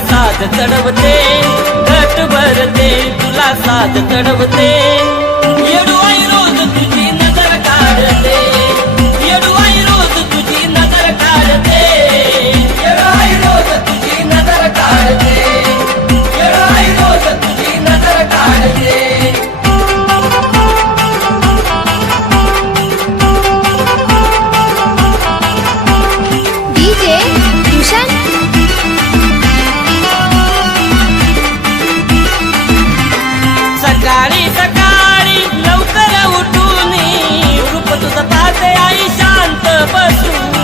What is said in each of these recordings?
साथ चढवते, घट भरते तुला साथ चढवते. येडूबाई रोज तुझी नजर काढते, येडूबाई रोज तुझी नजर काढते, येडूबाई रोज तुझी नजर काढते, येडूबाई रोज तुझी नजर काढते. डीजे भूषण सकाळी सकाळी लवकर उठून रूप तुझं पाहते आई शांत बसून,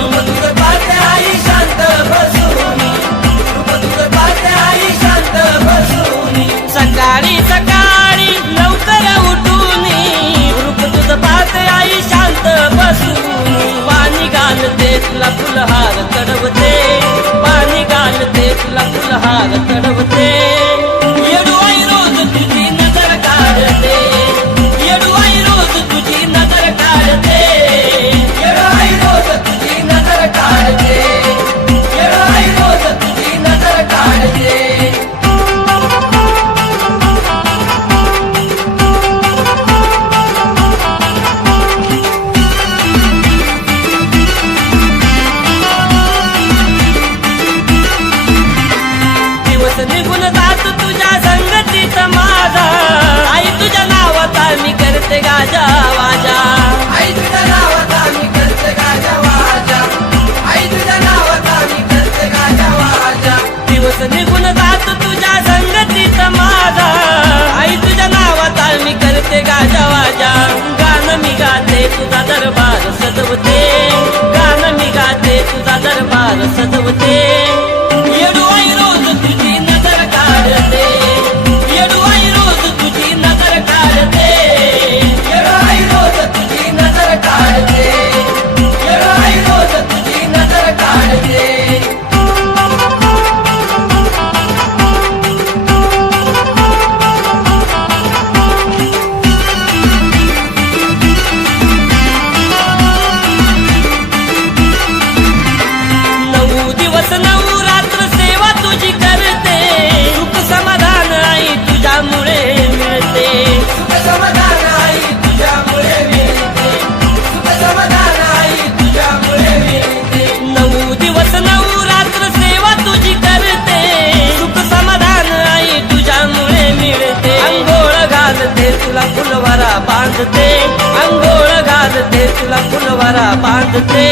रूप तुझं पाहते आई शांत बसून, रूप तुझं पाहते आई शांत बसून. सकाळी सकाळी लवकर उठून रूप तुझं पाहते आई शांत बसून. पाणी घालते तुला फुलहार चढवते, पाणी घालते तुला फुलहार चढवते. येडूबाई रोज तुझी नजर काढते, येडूबाई रोज तुझी नजर काढते, येडूबाई रोज तुझी नजर काढते, येडूबाई रोज तुझी नजर काढते. दिवस निघून जात तुझ्या संगतीत माझा, आई तुझ्या नावात मी करते गाजा वाजा, आई तुझ्या नावात मी करते गाजा वाजा, आई तुझ्या नावात मी करते गाजा वाजा. दिवस निघून जात तुझ्या संगतीत माझा, आई तुझ्या नावात मी करते गाजा वाजा. गाणं मी गाते तुझा दरबार सजवते, गाणं मी गाते तुझा दरबार सजवते. येडूबाई रोज तुझी नजर काढते, येडूबाई रोज तुझी नजर काढते, येडूबाई रोज तुझी नजर काढते, येडूबाई रोज तुझी नजर काढते. नऊ दिवस नऊ रात्र सेवा तुझी करते, सुख समाधान आई तुझ्यामुळे मिळते, सुख समाधान आई तुझ्यामुळे मिळते, सुख समाधान आई तुझ्यामुळे मिळते. नऊ दिवस नऊ रात्र सेवा तुझी करते, सुख समाधान आई तुझ्यामुळे मिळते. अंघोळ घालते तुला फुलवारा बांधते, अंघोळ घालते तुला फुलवारा बांधते.